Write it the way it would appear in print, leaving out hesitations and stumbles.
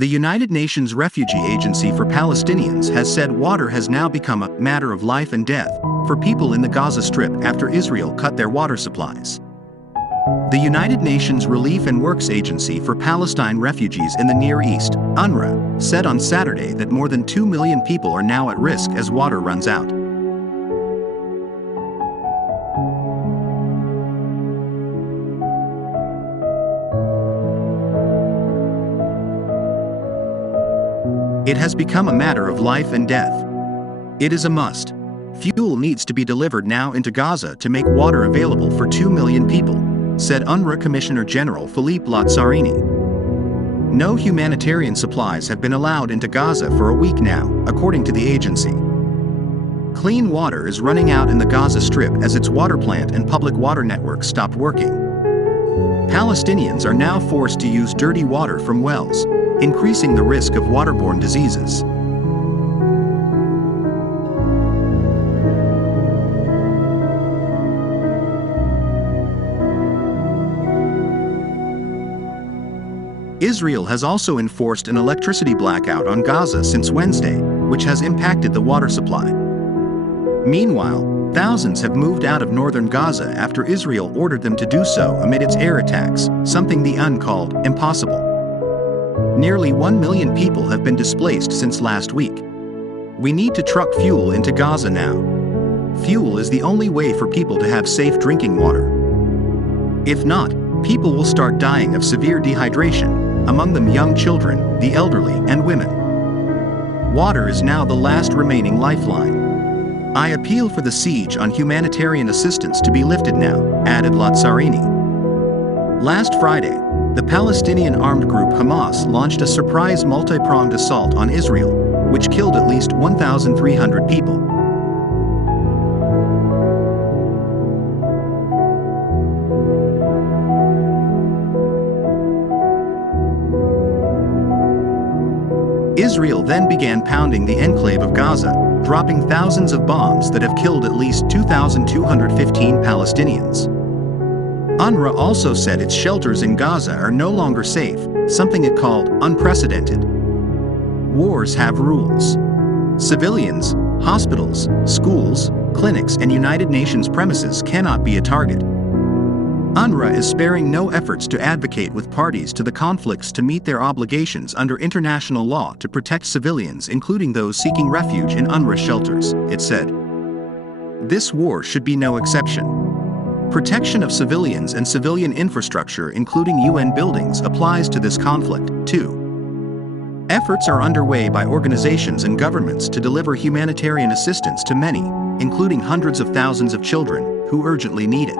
The United Nations Refugee Agency for Palestinians has said water has now become a matter of life and death for people in the Gaza Strip after Israel cut their water supplies. The United Nations Relief and Works Agency for Palestine Refugees in the Near East, UNRWA, said on Saturday that more than 2 million people are now at risk as water runs out. It has become a matter of life and death. It is a must. Fuel needs to be delivered now into Gaza to make water available for 2 million people, said UNRWA Commissioner General Philippe Lazzarini. No humanitarian supplies have been allowed into Gaza for a week now, according to the agency. Clean water is running out in the Gaza Strip as its water plant and public water networks stopped working. Palestinians are now forced to use dirty water from wells, increasing the risk of waterborne diseases. Israel has also enforced an electricity blackout on Gaza since Wednesday, which has impacted the water supply. Meanwhile, thousands have moved out of northern Gaza after Israel ordered them to do so amid its air attacks, something the UN called impossible. Nearly 1 million people have been displaced since last week. We need to truck fuel into Gaza now. Fuel is the only way for people to have safe drinking water. If not, people will start dying of severe dehydration, among them young children, the elderly, and women. Water is now the last remaining lifeline. I appeal for the siege on humanitarian assistance to be lifted now, added Lazzarini. Last Friday, the Palestinian armed group Hamas launched a surprise multi-pronged assault on Israel, which killed at least 1,300 people. Israel then began pounding the enclave of Gaza, dropping thousands of bombs that have killed at least 2,215 Palestinians. UNRWA also said its shelters in Gaza are no longer safe, something it called unprecedented. Wars have rules. Civilians, hospitals, schools, clinics, and United Nations premises cannot be a target. UNRWA is sparing no efforts to advocate with parties to the conflicts to meet their obligations under international law to protect civilians, including those seeking refuge in UNRWA shelters, it said. This war should be no exception. Protection of civilians and civilian infrastructure, including UN buildings, applies to this conflict, too. Efforts are underway by organizations and governments to deliver humanitarian assistance to many, including hundreds of thousands of children, who urgently need it.